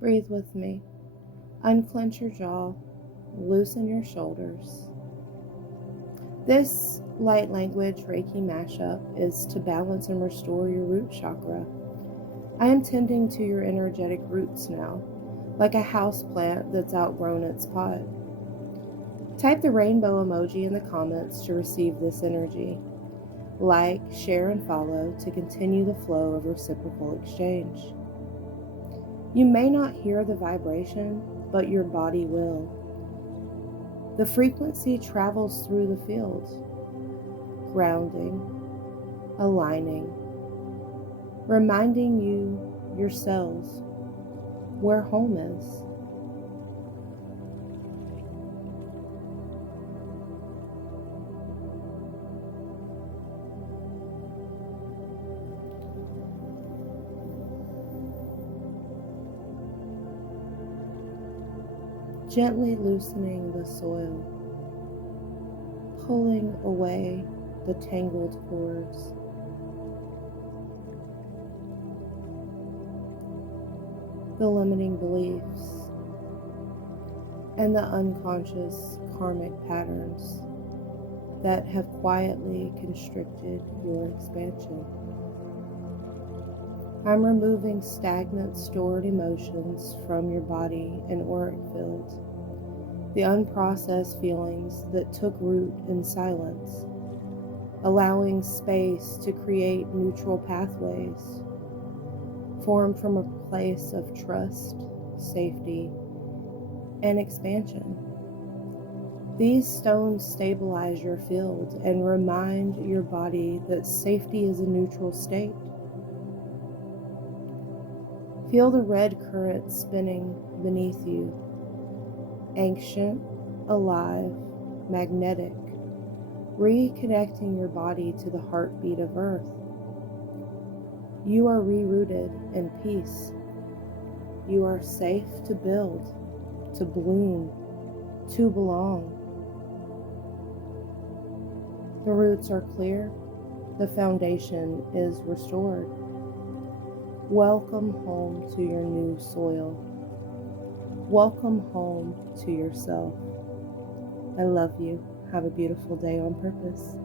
Breathe with me. Unclench your jaw, loosen your shoulders. This light language Reiki mashup is to balance and restore your root chakra. I am tending to your energetic roots now, like a house plant that's outgrown its pot. Type the rainbow emoji in the comments to receive this energy. Like, share, and follow to continue the flow of reciprocal exchange. You may not hear the vibration, but your body will. The frequency travels through the field, grounding, aligning, reminding you, your cells, where home is. Gently loosening the soil, pulling away the tangled cords. The limiting beliefs and the unconscious karmic patterns that have quietly constricted your expansion. I'm removing stagnant stored emotions from your body and auric field, the unprocessed feelings that took root in silence, allowing space to create neutral pathways formed from a place of trust, safety, and expansion. These stones stabilize your field and remind your body that safety is a neutral state. Feel the red current spinning beneath you, ancient, alive, magnetic, reconnecting your body to the heartbeat of Earth. You are rerouted in peace. You are safe to build, to bloom, to belong. The roots are clear. The foundation is restored. Welcome home to your new soil. Welcome home to yourself. I love you. Have a beautiful day on purpose.